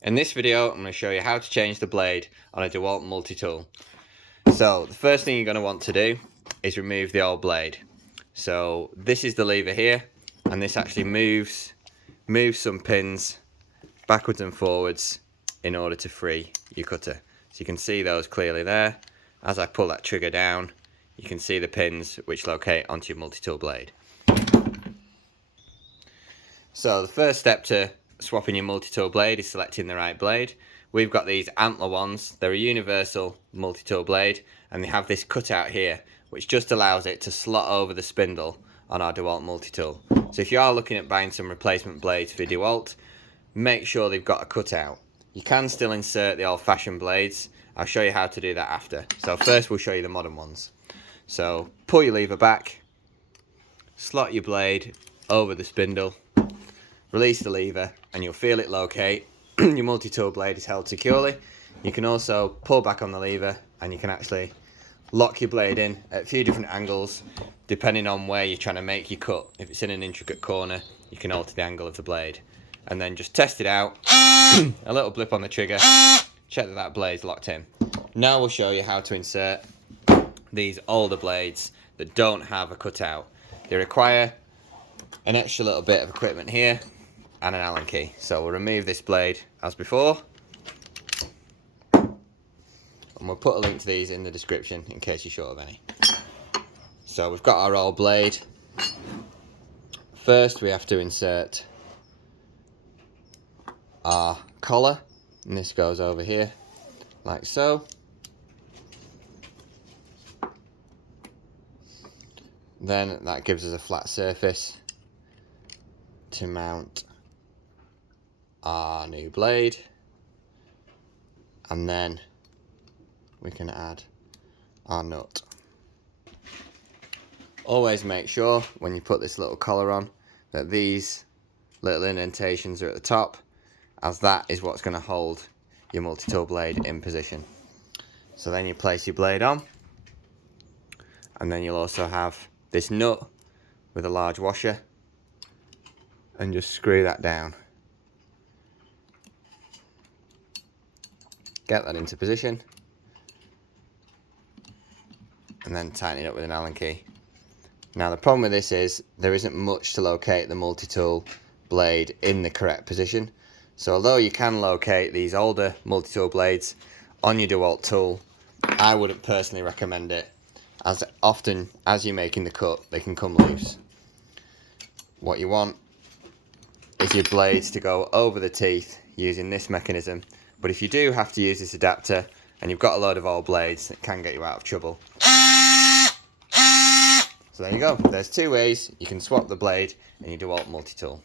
In this video, I'm going to show you how to change the blade on a DeWALT Multi Tool. So the first thing you're going to want to do is remove the old blade. So this is the lever here, and this actually moves some pins backwards and forwards in order to free your cutter. So you can see those clearly there. As I pull that trigger down, you can see the pins which locate onto your multi-tool blade. So the first step to swapping your multi-tool blade is selecting the right blade. We've got these antler ones. They're a universal multi-tool blade, and they have this cutout here which just allows it to slot over the spindle on our DeWALT multi-tool. So if you are looking at buying some replacement blades for DeWALT, make sure they've got a cutout. You can still insert the old-fashioned blades. I'll show you how to do that after. So first we'll show you the modern ones. So pull your lever back, slot your blade over the spindle, release the lever, and you'll feel it locate. Your multi-tool blade is held securely. You can also pull back on the lever and you can actually lock your blade in at a few different angles depending on where you're trying to make your cut. If it's in an intricate corner, you can alter the angle of the blade. And then just test it out. A little blip on the trigger. Check that that blade's locked in. Now we'll show you how to insert these older blades that don't have a cutout. They require an extra little bit of equipment here and an Allen key. So we'll remove this blade as before, and we'll put a link to these in the description in case you're short of any. So we've got our old blade. First we have to insert our collar, and this goes over here like so. Then that gives us a flat surface to mount our new blade, and then we can add our nut. Always make sure when you put this little collar on that these little indentations are at the top, as that is what's going to hold your multi-tool blade in position. So then you place your blade on, and then you'll also have this nut with a large washer, and just screw that down. Get that into position, and then tighten it up with an Allen key. Now the problem with this is there isn't much to locate the multi-tool blade in the correct position. So although you can locate these older multi-tool blades on your DeWALT tool, I wouldn't personally recommend it, as often as you're making the cut they can come loose. What you want is your blades to go over the teeth using this mechanism, but if you do have to use this adapter and you've got a load of old blades, it can get you out of trouble. So there you go, there's two ways you can swap the blade in your DeWALT multi-tool.